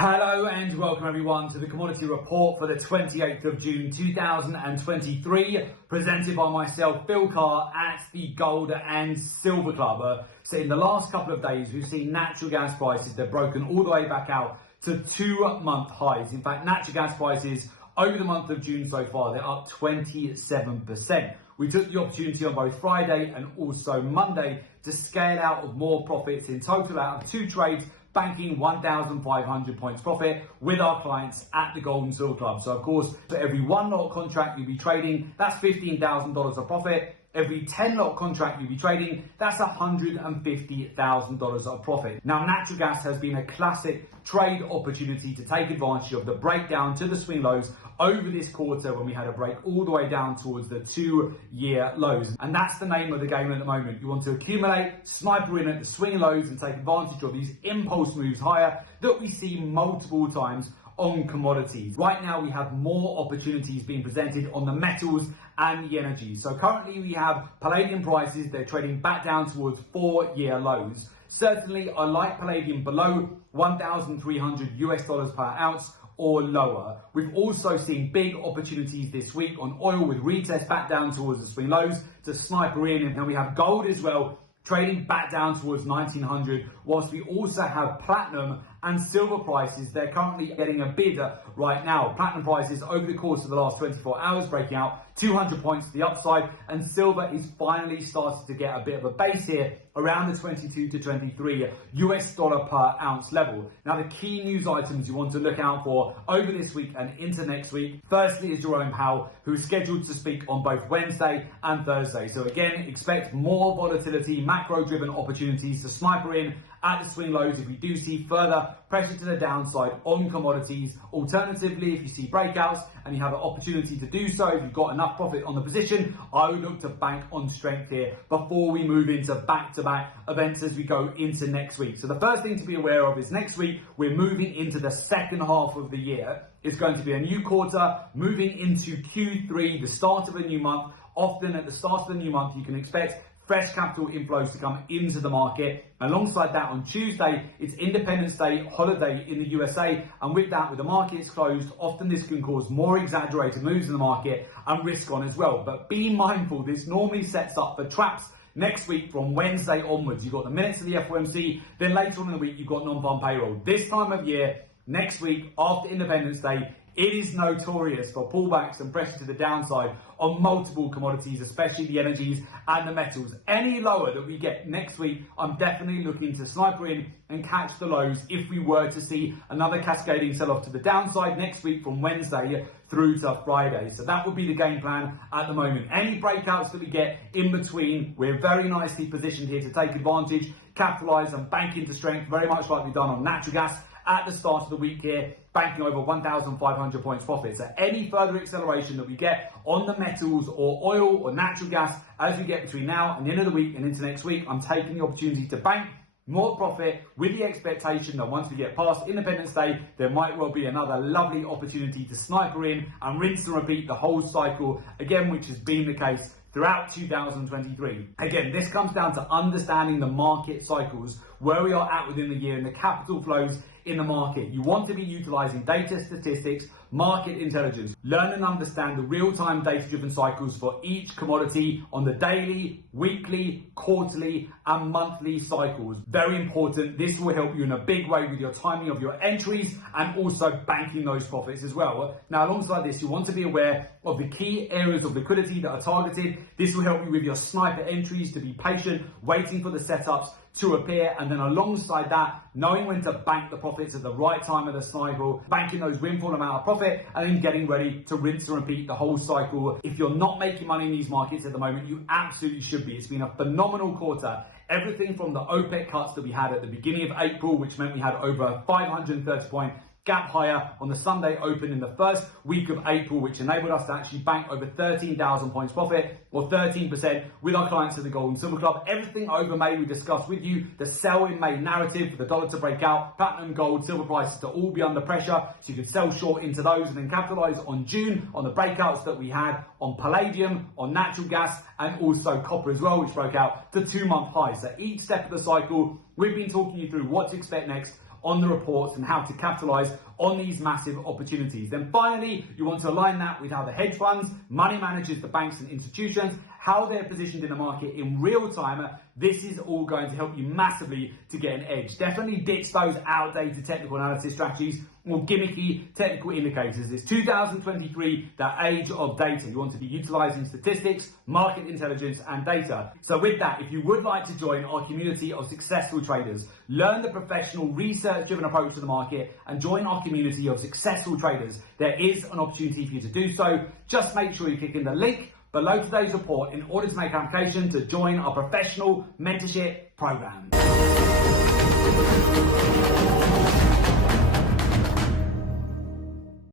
Hello and welcome everyone to the Commodity Report for the 28th of June 2023, presented by myself, Phil Carr, at the Gold and Silver Club. So in the last couple of days, we've seen natural gas prices, they've broken all the way back out to 2-month highs. In fact, natural gas prices over the month of June so far, they're up 27%. We took the opportunity on both Friday and also Monday to scale out of more profits in total out of two trades, banking 1,500 points profit with our clients at the Gold and Silver Club. So of course, for every one lot contract you'll be trading, that's $15,000 of profit. Every 10 lot contract you'll be trading, that's $150,000 of profit. Now, natural gas has been a classic trade opportunity to take advantage of the breakdown to the swing lows over this quarter when we had a break all the way down towards the 2-year lows. And that's the name of the game at the moment. You want to accumulate, sniper in at the swing lows and take advantage of these impulse moves higher that we see multiple times on commodities. Right now, we have more opportunities being presented on the metals and the energy. So currently we have palladium prices, they're trading back down towards 4-year lows. Certainly, I like palladium below $1,300 per ounce or lower. We've also seen big opportunities this week on oil with retest back down towards the swing lows to sniper in. And then we have gold as well, trading back down towards 1900, whilst we also have platinum and silver prices. They're currently getting a bid right now. Platinum prices over the course of the last 24 hours breaking out 200 points to the upside, and silver is finally starting to get a bit of a base here around the 22 to 23 US dollar per ounce level. Now, the key news items you want to look out for over this week and into next week, firstly is Jerome Powell, who is scheduled to speak on both Wednesday and Thursday. So again, expect more volatility, macro-driven opportunities to sniper in at the swing lows if we do see further pressure to the downside on commodities. Alternatively, if you see breakouts and you have an opportunity to do so, if you've got enough profit on the position, I would look to bank on strength here before we move into back-to-back events as we go into next week. So the first thing to be aware of is next week, we're moving into the second half of the year. It's going to be a new quarter, moving into Q3, the start of a new month. Often at the start of the new month, you can expect fresh capital inflows to come into the market. Alongside that, on Tuesday, it's Independence Day holiday in the USA. And with that, with the markets closed, often this can cause more exaggerated moves in the market and risk on as well. But be mindful, this normally sets up for traps next week from Wednesday onwards. You've got the minutes of the FOMC, then later on in the week, you've got non-farm payroll. This time of year, next week, after Independence Day, it is notorious for pullbacks and pressure to the downside on multiple commodities, especially the energies and the metals. Any lower that we get next week, I'm definitely looking to sniper in and catch the lows if we were to see another cascading sell-off to the downside next week from Wednesday through to Friday. So that would be the game plan at the moment. Any breakouts that we get in between, we're very nicely positioned here to take advantage, capitalize and bank into strength, very much like we've done on natural gas at the start of the week here, banking over 1,500 points profit. So any further acceleration that we get on the metals or oil or natural gas as we get between now and the end of the week and into next week, I'm taking the opportunity to bank more profit with the expectation that once we get past Independence Day, there might well be another lovely opportunity to sniper in and rinse and repeat the whole cycle again, which has been the case throughout 2023. Again, this comes down to understanding the market cycles, where we are at within the year and the capital flows in the market. You want to be utilizing data, statistics, market intelligence. Learn and understand the real-time data-driven cycles for each commodity on the daily, weekly, quarterly, and monthly cycles. Very important. This will help you in a big way with your timing of your entries and also banking those profits as well. Now, alongside this, you want to be aware of the key areas of liquidity that are targeted. This will help you with your sniper entries to be patient, waiting for the setups to appear, and then alongside that, knowing when to bank the profits at the right time of the cycle, banking those windfall amount of profit, and then getting ready to rinse and repeat the whole cycle. If you're not making money in these markets at the moment, you absolutely should be. It's been a phenomenal quarter. Everything from the OPEC cuts that we had at the beginning of April, which meant we had over a 530 point gap higher on the Sunday open in the first week of April, which enabled us to actually bank over 13,000 points profit, or 13% with our clients at the Gold and Silver Club. Everything over May we discussed with you, the sell in May narrative for the dollar to break out, platinum, gold, silver prices to all be under pressure, so you could sell short into those and then capitalize on June on the breakouts that we had on palladium, on natural gas, and also copper as well, which broke out to 2-month highs. So each step of the cycle, we've been talking you through what to expect next on the reports and how to capitalize on these massive opportunities. Then finally, you want to align that with how the hedge funds, money managers, the banks and institutions, how they're positioned in the market in real time. This is all going to help you massively to get an edge. Definitely ditch those outdated technical analysis strategies or gimmicky technical indicators. It's 2023, the age of data. You want to be utilizing statistics, market intelligence and data. So with that, if you would like to join our community of successful traders, learn the professional research-driven approach to the market and join our community of successful traders, there is an opportunity for you to do so. Just make sure you click in the link below today's report in order to make an application to join our professional mentorship program.